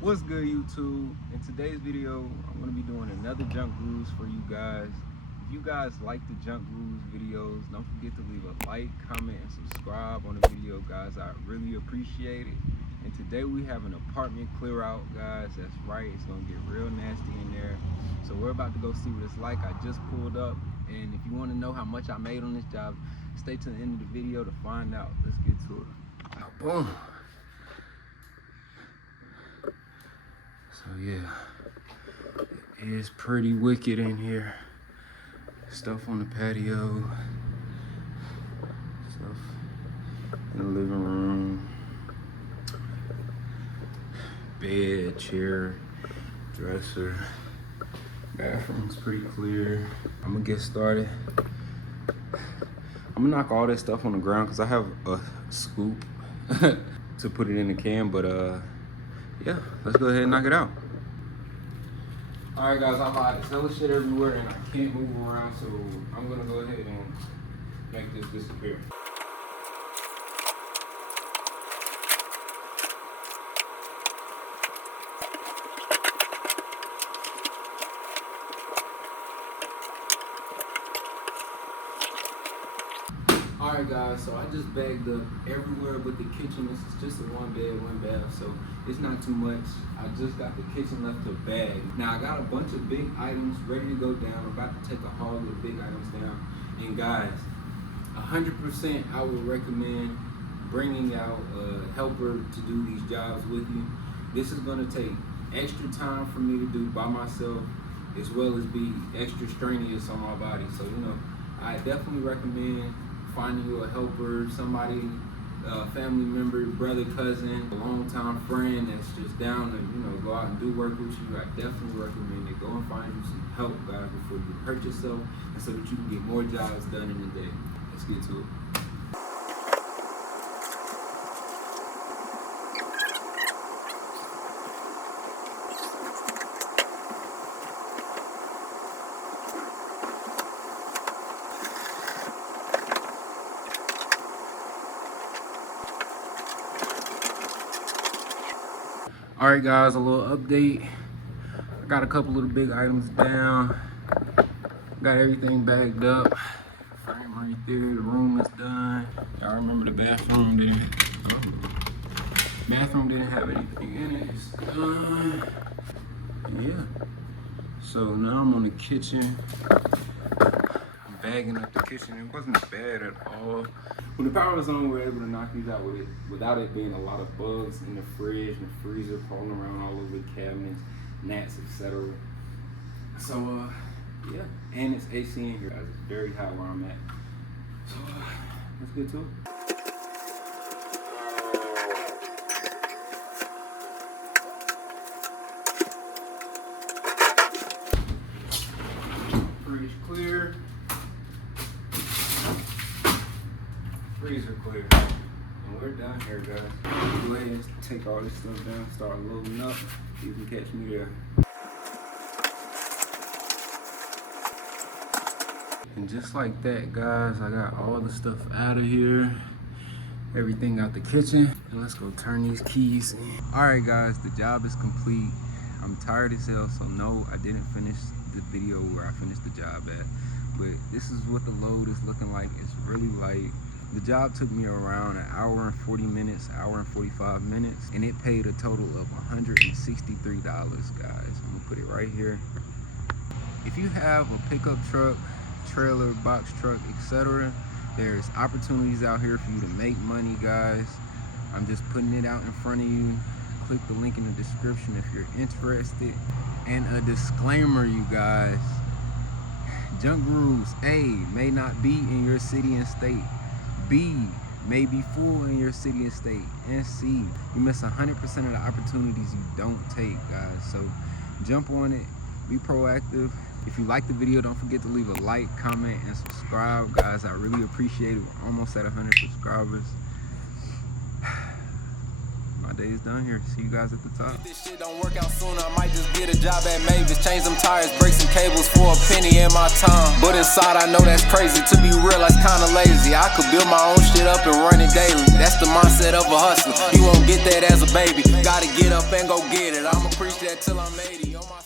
What's good, YouTube? In today's video, I'm going to be doing another Junk Gurus for you guys. If you guys like the Junk Gurus videos, don't forget to leave a like, comment, and subscribe on the video, guys. I really appreciate it. And today we have an apartment clear out, guys. That's right, it's going to get real nasty in there. So we're about to go see what it's like. I just pulled up, and if you want to know how much I made on this job, stay to the end of the video to find out. Let's get to it. Boom. So yeah, it is pretty wicked in here. Stuff on the patio, stuff in the living room, bed, chair, dresser, bathroom's pretty clear. I'm gonna get started. I'm gonna knock all this stuff on the ground because I have a scoop to put it in the can, but yeah, let's go ahead and knock it out. All right, guys, I lied. There's hella shit everywhere and I can't move around, so I'm gonna go ahead and make this disappear. Alright guys, so I just bagged up everywhere but the kitchen. This is just a one bed, one bath, so it's not too much. I just got the kitchen left to bag. Now I got a bunch of big items ready to go down. I'm about to take a haul of the big items down. And guys, 100% I would recommend bringing out a helper to do these jobs with you. This is gonna take extra time for me to do by myself, as well as be extra strenuous on my body. So, you know, I definitely recommend finding you a helper, somebody, family member, brother, cousin, a longtime friend that's just down to, you know, go out and do work with you. I definitely recommend it. Go and find you some help, guys, before you hurt yourself, and so that you can get more jobs done in a day. Let's get to it. All right, guys, a little update. I got a couple of the big items down. Got everything bagged up. Frame right there, the room is done. Y'all remember the bathroom didn't have anything in it. It's done. Yeah. So now I'm on the kitchen. I'm bagging up the kitchen. It wasn't bad at all. When the power was on, we were able to knock these out without it being a lot of bugs in the fridge and the freezer crawling around all over the cabinets, gnats, etc. So, yeah, and it's AC in here, guys. It's very hot where I'm at. So, let's get to it. Fridge clear. Freezer clear. And we're done here, guys. Go ahead and take all this stuff down, start loading up. You can catch me there. And just like that, guys, I got all the stuff out of here. Everything out the kitchen. And let's go turn these keys in. Alright, guys, the job is complete. I'm tired as hell, so no, I didn't finish the video where I finished the job at. But this is what the load is looking like. It's really light. The job took me around an hour and 40 minutes, hour and 45 minutes, and it paid a total of $163, guys. I'm gonna put it right here. If you have a pickup truck, trailer, box truck, etc., there's opportunities out here for you to make money, guys. I'm just putting it out in front of you. Click the link in the description if you're interested. And a disclaimer, you guys. Junk Gurus, A, may not be in your city and state. B, may be full in your city and state. And C, you miss 100% of the opportunities you don't take, guys. So jump on it, be proactive. If you like the video, don't forget to leave a like, comment, and subscribe, guys. I really appreciate it. We're almost at 100 subscribers. My day's done here. See you guys at the top. If this shit don't work out soon, I might just get a job at Mavis. Change them tires, break some cables for a penny in my time. But inside I know that's crazy. To be real, that's kinda lazy. I could build my own shit up and run it daily. That's the mindset of a hustler. You won't get that as a baby. Gotta get up and go get it. I'ma preach that till I'm 80. On my